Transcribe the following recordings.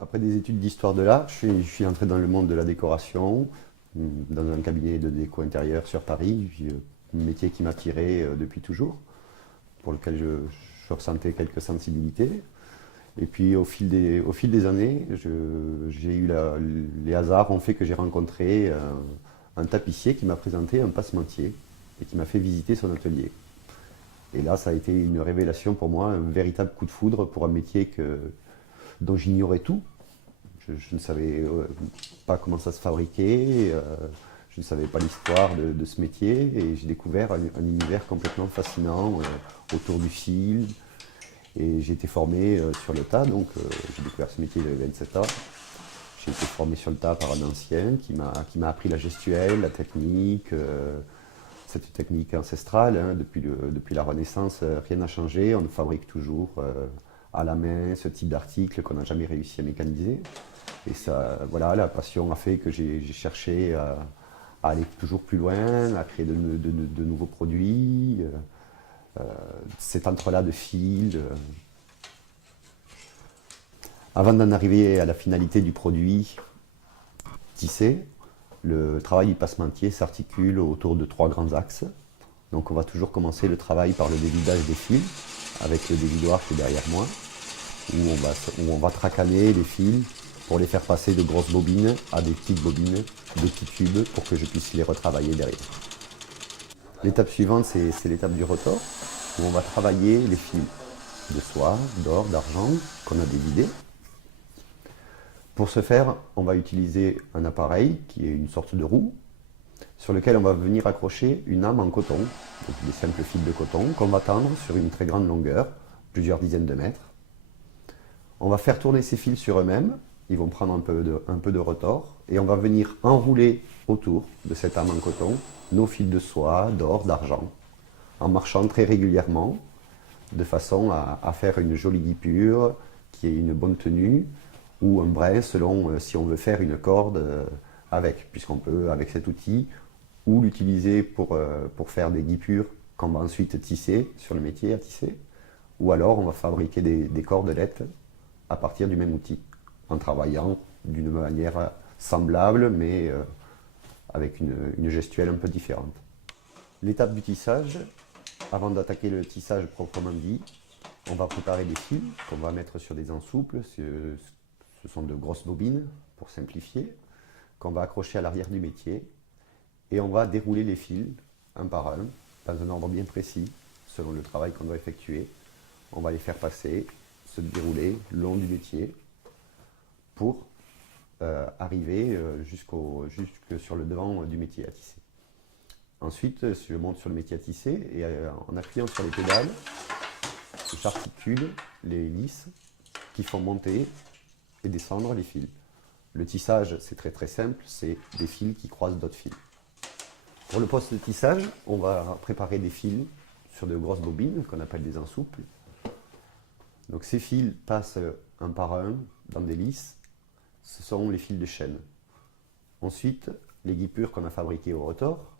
Après des études d'histoire de l'art, je suis entré dans le monde de la décoration, dans un cabinet de déco intérieur sur Paris, un métier qui m'attirait depuis toujours, pour lequel je ressentais quelques sensibilités. Et puis au fil des années, j'ai eu les hasards ont fait que j'ai rencontré un tapissier qui m'a présenté un passementier et qui m'a fait visiter son atelier. Et là, ça a été une révélation pour moi, un véritable coup de foudre pour un métier dont j'ignorais tout. Je ne savais pas comment ça se fabriquait, je ne savais pas l'histoire de ce métier et j'ai découvert un univers complètement fascinant autour du fil. Et j'ai été formé sur le tas, donc j'ai découvert ce métier, j'avais 27 ans. J'ai été formé sur le tas par un ancien qui m'a appris la gestuelle, la technique, cette technique ancestrale. Hein, depuis la Renaissance, rien n'a changé. On fabrique toujours à la main ce type d'article qu'on n'a jamais réussi à mécaniser. Et ça, voilà, la passion a fait que j'ai cherché à aller toujours plus loin, à créer de nouveaux produits. Cet entrelac de fils. Avant d'en arriver à la finalité du produit tissé, le travail du passementier s'articule autour de 3 grands axes. Donc on va toujours commencer le travail par le dévidage des fils, avec le dévidoir qui est derrière moi, où on va tracaner les fils pour les faire passer de grosses bobines à des petites bobines, de petits tubes, pour que je puisse les retravailler derrière. L'étape suivante, c'est l'étape du retors, où on va travailler les fils de soie, d'or, d'argent, qu'on a dévidés. Pour ce faire, on va utiliser un appareil qui est une sorte de roue, sur lequel on va venir accrocher une âme en coton, donc des simples fils de coton, qu'on va tendre sur une très grande longueur, plusieurs dizaines de mètres. On va faire tourner ces fils sur eux-mêmes, ils vont prendre un peu de retors, et on va venir enrouler autour de cette âme en coton nos fils de soie, d'or, d'argent, en marchant très régulièrement, de façon à faire une jolie guipure, qui ait une bonne tenue, ou un brin selon si on veut faire une corde avec, puisqu'on peut, avec cet outil, ou l'utiliser pour faire des guipures qu'on va ensuite tisser sur le métier à tisser, ou alors on va fabriquer des cordelettes à partir du même outil, en travaillant d'une manière semblable, mais avec une gestuelle un peu différente. L'étape du tissage, avant d'attaquer le tissage proprement dit, on va préparer des fils qu'on va mettre sur des ensouples. Ce sont de grosses bobines, pour simplifier, qu'on va accrocher à l'arrière du métier. Et on va dérouler les fils, un par un, dans un ordre bien précis, selon le travail qu'on doit effectuer. On va les faire passer, se dérouler le long du métier, pour arriver jusque sur le devant du métier à tisser. Ensuite, je monte sur le métier à tisser et en appuyant sur les pédales, j'articule les lisses qui font monter et descendre les fils. Le tissage, c'est très simple, c'est des fils qui croisent d'autres fils. Pour le poste de tissage, on va préparer des fils sur de grosses bobines qu'on appelle des ensouples. Donc ces fils passent un par un dans des lisses. Ce sont les fils de chaîne. Ensuite, les guipures qu'on a fabriquées au retors,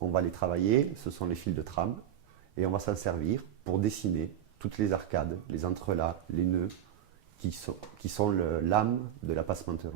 on va les travailler, ce sont les fils de trame, et on va s'en servir pour dessiner toutes les arcades, les entrelacs, les nœuds, qui sont l'âme de la passementerie.